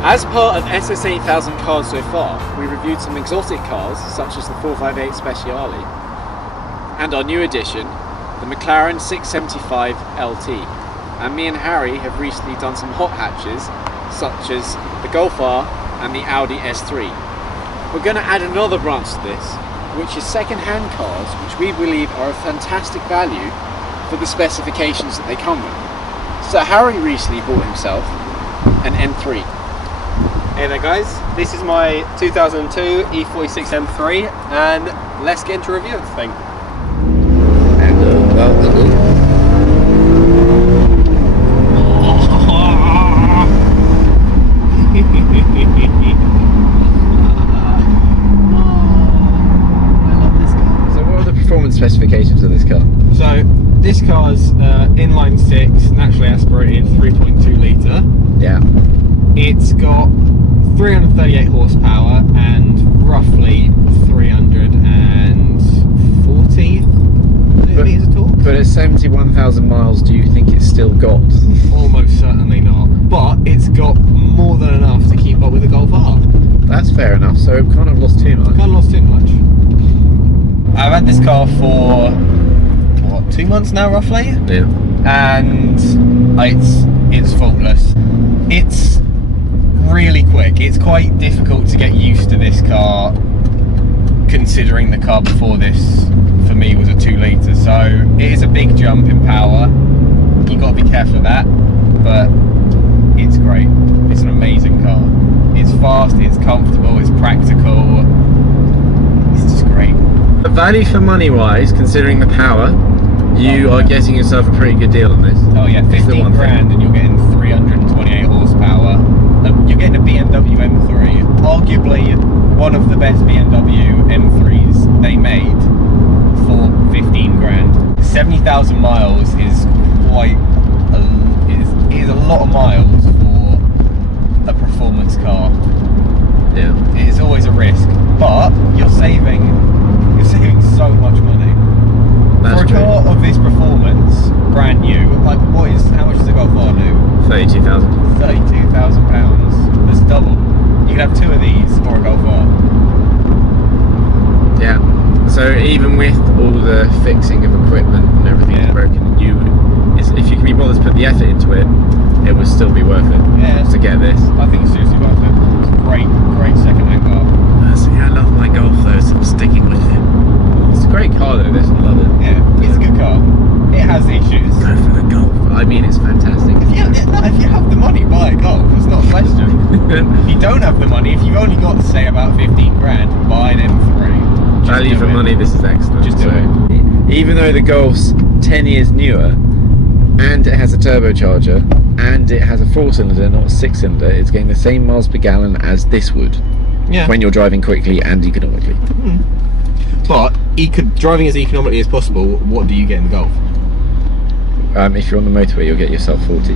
As part of SS8000 cars so far, we reviewed some exotic cars such as the 458 Speciale and our new addition, the McLaren 675 LT. And me and Harry have recently done some hot hatches such as the Golf R and the Audi S3. We're going to add another branch to this, which is second-hand cars which we believe are of fantastic value for the specifications that they come with. So Harry recently bought himself an M3. Hey there guys, this is my 2002 E46 M3 and let's get into a review of the thing. So what are the performance specifications of this car? So this car's inline 6, naturally aspirated 3.2 litre. Yeah. It's got 338 horsepower and roughly 340 meters of torque. But at 71,000 miles, do you think it's still got? Almost certainly not. But it's got more than enough to keep up with the Golf R. That's fair enough, so it can't have lost too much. Can't have lost too much. I've had this car for, what, 2 months now roughly? Yeah. And it's faultless. It's really quick. It's quite difficult to get used to this car considering the car before this for me was a 2 litre, so it is a big jump in power. You've got to be careful of that, but it's great. It's an amazing car. It's fast, it's comfortable, it's practical. It's just great. The value for money wise, considering the power, you are getting yourself a pretty good deal on this. Oh yeah, 15 grand and you're getting 328 horsepower. You're getting a BMW M3, arguably one of the best BMW M3s they made for 15 grand. 70,000 miles is is a lot of miles for a performance car. Yeah. It is always a risk, but you're saving so much money. That's for a car of this performance, brand new, like how much does a Golf R do? 32,000. £32,000. That's double. You can have 2 of these for a Golf R. Yeah. So even with all the fixing of equipment and everything that's broken, if you can be bothered to put the effort into it, it would still be worth it. Yeah. To get this. I think it's seriously worth it. It's a great second-hand car. See, I love my Golf though, so I'm sticking with it. It's a great car though. This, I love it. Yeah, it's a good car. It has issues. Go for the Golf. I mean, it's fantastic. If you have the money, buy a Golf. It's not a question. If you don't have the money, if you've only got, say, about 15 grand, buy an M3. Value for money, this is excellent. Just do it. Even though the Golf's 10 years newer, and it has a turbocharger, and it has a 4-cylinder, not a 6-cylinder, it's getting the same miles per gallon as this would. Yeah. When you're driving quickly and economically. But driving as economically as possible, what do you get in the Golf? If you're on the motorway, you'll get yourself 40.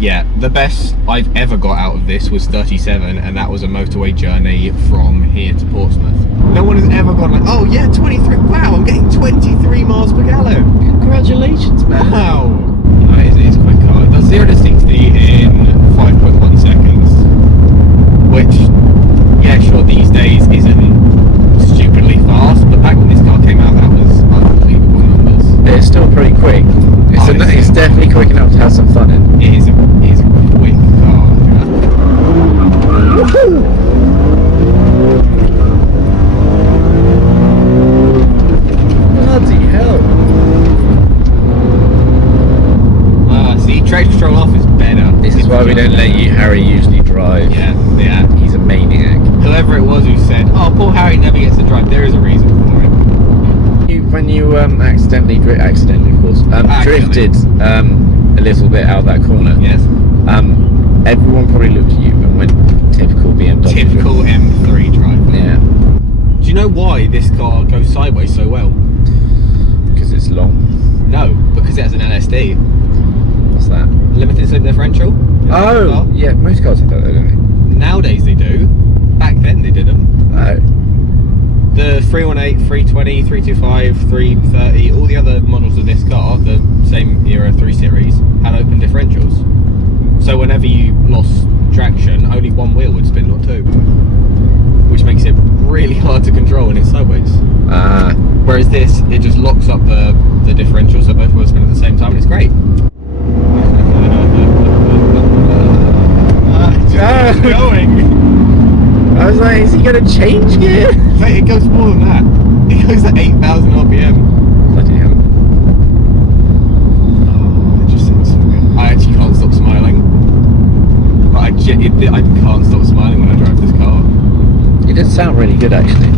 Yeah, the best I've ever got out of this was 37, and that was a motorway journey from here to Portsmouth. No one has ever gone like, oh yeah, 23, wow, I'm getting 23 miles per gallon. Congratulations, man. Wow. No, it is a quick car. It does 0 to 60 in 5.1 seconds, which, yeah, sure, these days isn't stupidly fast, but back when this car came out, that was unbelievable numbers. It's still pretty quick. It's definitely quick enough to have some fun in. It is a quick car. Bloody hell. See, traction control off is better. This is why we don't let you, Harry, usually drive. Yeah. He's a maniac. Whoever it was who said, oh, poor Harry never gets to drive, there is a reason for it. When you accidentally of course, drifted a little bit out of that corner, Yes. Everyone probably looked at you and went, typical BMW. Typical M3 driver. Yeah. Do you know why this car goes sideways so well? Because it's long. No, because it has an LSD. What's that? Limited slip differential. Oh, yeah, most cars have that though, don't they? Nowadays they do. Back then they didn't. Oh. The 318, 320, 325, 330, all the other models of this car, the same era 3 Series, had open differentials. So whenever you lost traction, only one wheel would spin, not two. Which makes it really hard to control when it's sideways. Whereas this, it just locks up the differential, so both wheels spin at the same time, and it's great. Just going. I was like, is he going to change gear? Mate, it goes more than that. It goes at 8,000 RPM. Bloody hell. Oh, it just sounds so good. I actually can't stop smiling. But I can't stop smiling when I drive this car. It does sound really good, actually.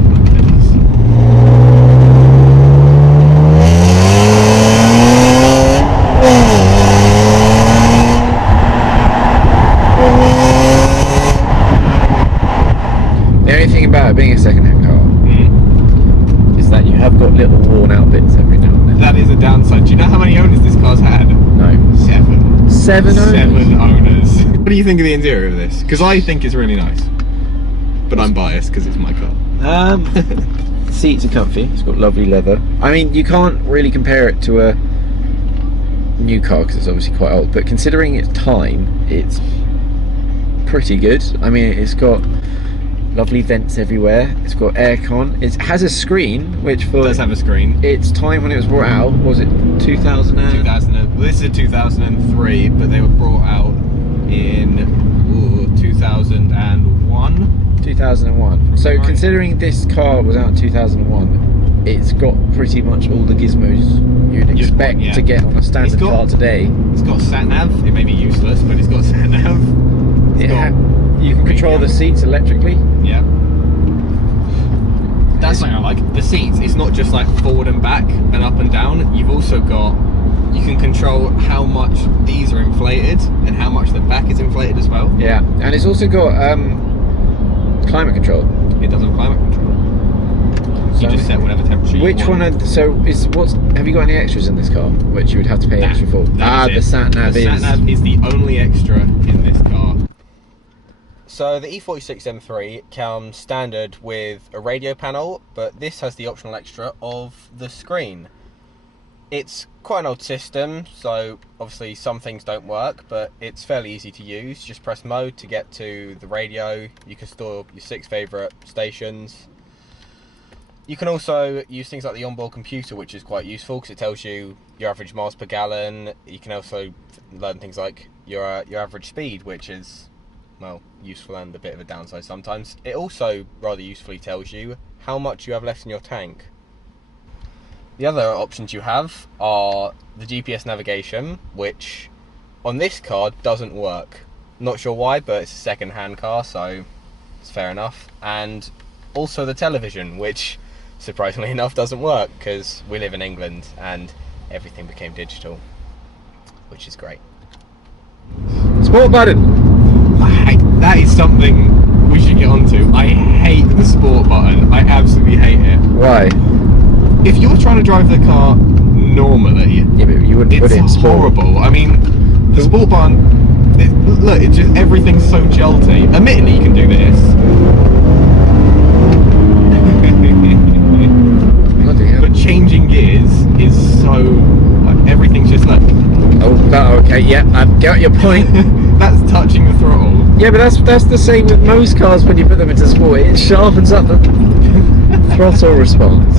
The only thing about it being a second-hand car is that you have got little worn-out bits every now and then. That is a downside. Do you know how many owners this car's had? No. 7. 7 owners? 7 owners. What do you think of the interior of this? Because I think it's really nice. But I'm biased because it's my car. Seats are comfy. It's got lovely leather. I mean, you can't really compare it to a new car because it's obviously quite old. But considering its time, it's pretty good. I mean, it's got lovely vents everywhere. It's got aircon. It has a screen, which for It does have a screen. its time when it was brought out, was it 2000? This is a 2003, but they were brought out in 2001. 2001. So Right. considering this car was out in 2001, it's got pretty much all the gizmos you'd expect yeah. to get on a standard car today. It's got sat nav. It may be useless, but it's got sat nav. You can control the seats electrically. Yeah. That's something I like. The seats, it's not just like forward and back and up and down. You've also got, you can control how much these are inflated and how much the back is inflated as well. Yeah, and it's also got climate control. It does have climate control. You just set whatever temperature you want. Which one? Have you got any extras in this car which you would have to pay extra for? The sat nav is. The sat nav is the only extra in this car. So the E46 M3 comes standard with a radio panel, but this has the optional extra of the screen. It's quite an old system, so obviously some things don't work, but it's fairly easy to use. Just press mode to get to the radio. You can store your 6 favourite stations. You can also use things like the onboard computer, which is quite useful because it tells you your average miles per gallon. You can also learn things like your average speed, which is, well, useful and a bit of a downside sometimes. It also rather usefully tells you how much you have left in your tank. The other options you have are the GPS navigation, which on this car doesn't work. Not sure why, but it's a second-hand car, so it's fair enough. And also the television, which surprisingly enough doesn't work because we live in England and everything became digital, which is great. Sport button. That is something we should get onto. I hate the sport button. I absolutely hate it. Why? If you're trying to drive the car normally, Yeah, but you wouldn't put it in it's sport. horrible. I mean, the sport button, look, it's just, everything's so jolty. Admittedly, you can do this. But changing gears is so, like, everything's just like, okay, yeah, I get your point. that's touching the throttle. Yeah, but that's the same with most cars when you put them into sport. It sharpens up the throttle response.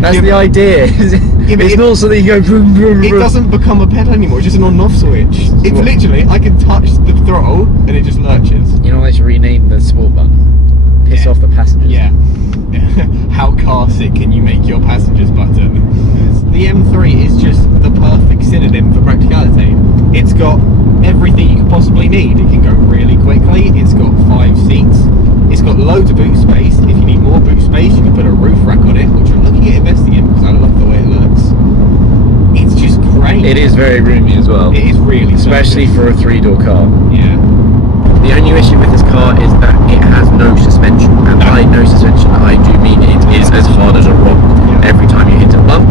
That's the idea. It's not so that you go vroom, vroom, vroom. It doesn't become a pedal anymore, it's just an on-off switch. It's literally, I can touch the throttle and it just lurches. You know, they should rename the sport button. Piss off the passengers. Yeah. How car sick can you make your passengers button? The M3 is just the perfect synonym for practicality. It's got everything you could possibly need. It can go really quickly. It's got 5 seats. It's got loads of boot space. If you need more boot space, you can put a roof rack on it, which I'm looking at investing in because I love the way it looks. It's just great. It is very roomy as well. It is really especially for a 3-door car. Yeah. The only issue with this car is that it has no suspension, and by no suspension I do mean it is as hard as a rock. Every time you hit a bump,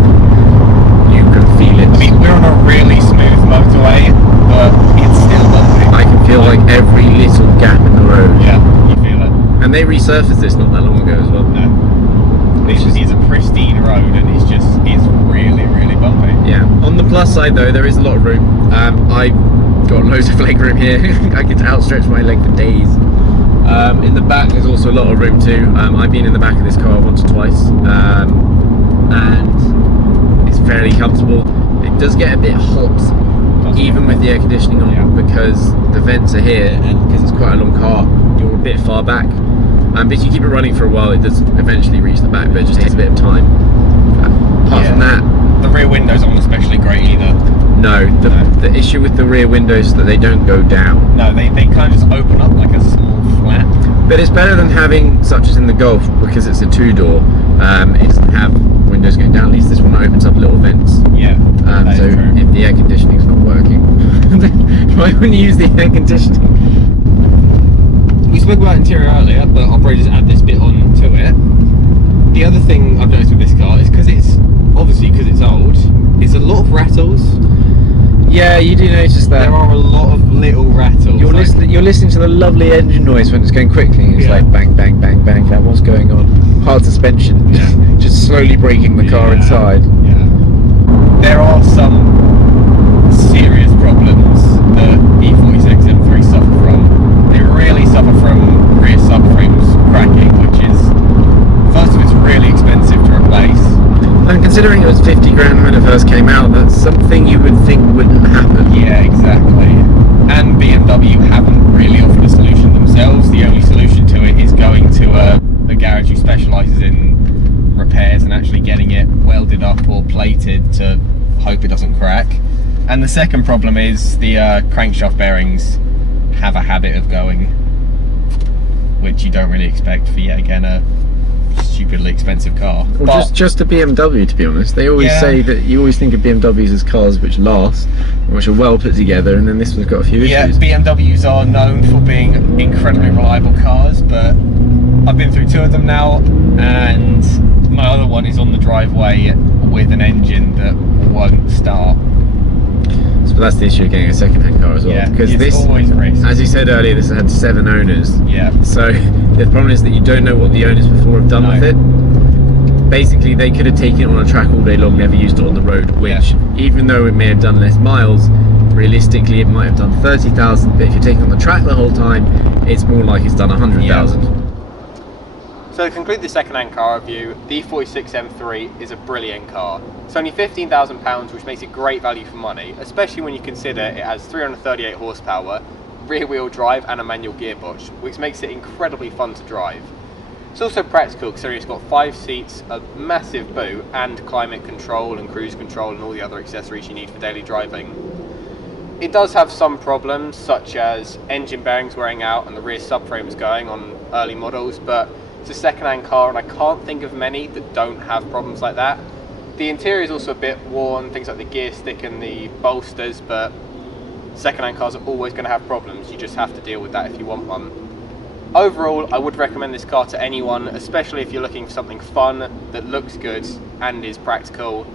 you can feel it. I mean, we're on a really smooth motorway, but it's still bumpy. I can feel like every little gap in the road. Yeah, you feel it. And they resurfaced this not that long ago as well. No. It's a pristine road and it's really, really bumpy. Yeah. On the plus side though, there is a lot of room. I've got loads of leg room here. I could outstretch my leg for days. In the back there's also a lot of room too. I've been in the back of this car once or twice, and it's fairly comfortable. It does get a bit hot, even with the air conditioning on, because the vents are here, and because it's quite a long car, you're a bit far back. But if you keep it running for a while, it does eventually reach the back, but it just takes a bit of time. Apart from that, the rear windows aren't especially great either. No, the issue with the rear windows is that they don't go down. No, they kind of just open up like a small flap. But it's better than having, such as in the Golf, because it's a two-door, it doesn't have windows going down. At least this one opens up little vents. Yeah. So if the air conditioning's not working, why wouldn't you use the air conditioning? We spoke about interior earlier, but I'll probably just add this bit on to it. The other thing I've noticed with this car is because it's old, it's a lot of rattles. Yeah, you do notice that. There are a lot of little rattles. You're listening to the lovely engine noise when it's going quickly. It's like bang, bang, bang, bang. That what's going on? Hard suspension, just slowly braking the car inside. Yeah. There are some serious problems that E46 M3 suffer from. They really suffer from rear subframes cracking, which is, first of all, it's really expensive to replace. And considering it was 50 grand when it first came out, that's something you would think wouldn't happen. Yeah, exactly. And BMW haven't really offered a solution themselves. The only solution to it is going to a garage who specialises in repairs and actually getting it welded up or plated to hope it doesn't crack. And the second problem is the crankshaft bearings have a habit of going, which you don't really expect for, yet again, a stupidly expensive car. Well, just a BMW, to be honest. They always say that you always think of BMWs as cars which last, which are well put together, and then this one's got a few issues. Yeah, BMWs are known for being incredibly reliable cars, but I've been through two of them now, and my other one is on the driveway with an engine that won't start. So that's the issue of getting a second-hand car as well. Yeah, because it's always a risk. As you said earlier, this had 7 owners. Yeah. So the problem is that you don't know what the owners before have done with it. Basically, they could have taken it on a track all day long, never used it on the road, which, even though it may have done less miles, realistically it might have done 30,000, but if you're taking it on the track the whole time, it's more like it's done 100,000. So to conclude the second-hand car review, the E46 M3 is a brilliant car. It's only £15,000, which makes it great value for money, especially when you consider it has 338 horsepower, rear-wheel drive and a manual gearbox, which makes it incredibly fun to drive. It's also practical considering it's got 5 seats, a massive boot, and climate control and cruise control and all the other accessories you need for daily driving. It does have some problems, such as engine bearings wearing out and the rear subframes going on early models, but it's a second-hand car and I can't think of many that don't have problems like that. The interior is also a bit worn, things like the gear stick and the bolsters, but second-hand cars are always going to have problems. You just have to deal with that if you want one. Overall, I would recommend this car to anyone, especially if you're looking for something fun that looks good and is practical.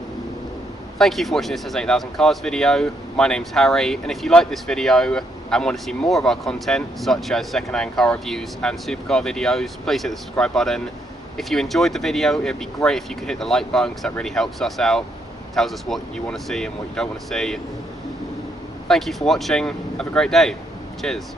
Thank you for watching this S8000 Cars video. My name's Harry, and if you like this video and want to see more of our content, such as second-hand car reviews and supercar videos, please hit the subscribe button. If you enjoyed the video, it'd be great if you could hit the like button, because that really helps us out, tells us what you want to see and what you don't want to see. Thank you for watching, have a great day, cheers.